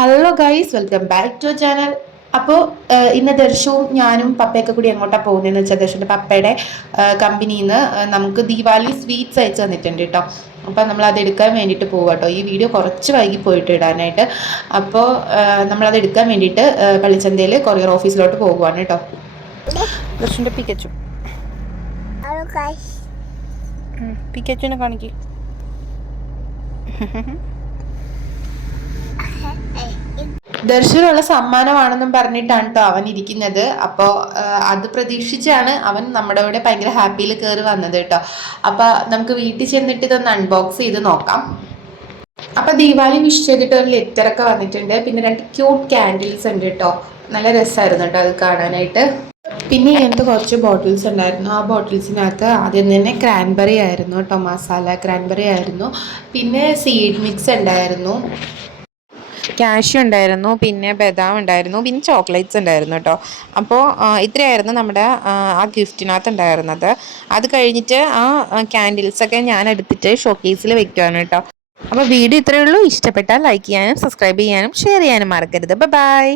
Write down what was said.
Hello guys, welcome back to channel. അപ്പോൾ ഇന്ന് ദർശവും ഞാനും പപ്പയൊക്കെ കൂടി എങ്ങോട്ടാണ് പോകുന്നതെന്ന് വെച്ചാൽ ദർശൻ്റെ പപ്പയുടെ കമ്പനിയിൽ നിന്ന് നമുക്ക് ദീപാവലി സ്വീറ്റ്സ് അയച്ചു തന്നിട്ടുണ്ട് കേട്ടോ. അപ്പോൾ നമ്മൾ അത് എടുക്കാൻ വേണ്ടിയിട്ട് പോകുക കേട്ടോ. ഈ വീഡിയോ കുറച്ച് വൈകി പോയിട്ട് ഇടാനായിട്ട്. അപ്പോൾ നമ്മളത് എടുക്കാൻ വേണ്ടിയിട്ട് പള്ളിച്ചന്തയിൽ കൊറിയർ ഓഫീസിലോട്ട് പോകുവാണ് കേട്ടോ. ദർശൻ്റെ പിക്കച്ചു പിക്കച്ചുവിനെ കാണിക്കും. ദർശനമുള്ള സമ്മാനമാണെന്നും പറഞ്ഞിട്ടാണ് കേട്ടോ അവൻ ഇരിക്കുന്നത്. അപ്പോൾ അത് പ്രതീക്ഷിച്ചാണ് അവൻ നമ്മുടെ കൂടെ ഭയങ്കര ഹാപ്പിയിൽ കയറി വന്നത് കേട്ടോ. അപ്പോൾ നമുക്ക് വീട്ടിൽ ചെന്നിട്ട് ഇതൊന്ന് അൺബോക്സ് ചെയ്ത് നോക്കാം. അപ്പോൾ ദീപാവലി വിഷ് ചെയ്തിട്ട് ഒരു ലെറ്ററൊക്കെ വന്നിട്ടുണ്ട്. പിന്നെ 2 ക്യൂട്ട് ക്യാൻഡിൽസ് ഉണ്ട് കേട്ടോ. നല്ല രസമായിരുന്നു കേട്ടോ അത് കാണാനായിട്ട്. പിന്നെ ഇങ്ങനത്തെ കുറച്ച് ബോട്ടിൽസ് ഉണ്ടായിരുന്നു. ആ ബോട്ടിൽസിനകത്ത് ആദ്യം തന്നെ ക്രാൻബെറി ആയിരുന്നു കേട്ടോ, മസാല ക്രാൻബെറി ആയിരുന്നു. പിന്നെ സീഡ് മിക്സ് ഉണ്ടായിരുന്നു, കാഷ്യൂ ഉണ്ടായിരുന്നു, പിന്നെ ബദാം ഉണ്ടായിരുന്നു, പിന്നെ ചോക്ലേറ്റ്സ് ഉണ്ടായിരുന്നു കേട്ടോ. അപ്പോൾ ഇത്രയായിരുന്നു നമ്മുടെ ആ ഗിഫ്റ്റിനകത്ത് ഉണ്ടായിരുന്നത്. അത് കഴിഞ്ഞിട്ട് ആ ക്യാൻഡിൽസൊക്കെ ഞാൻ എടുത്തിട്ട് ഷോക്കേസിൽ വെക്കുകയാണ് കേട്ടോ. അപ്പോൾ വീഡിയോ ഇത്രയേ ഉള്ളൂ. ഇഷ്ടപ്പെട്ടാൽ ലൈക്ക് ചെയ്യാനും സബ്സ്ക്രൈബ് ചെയ്യാനും ഷെയർ ചെയ്യാനും മറക്കരുത്. ബൈ.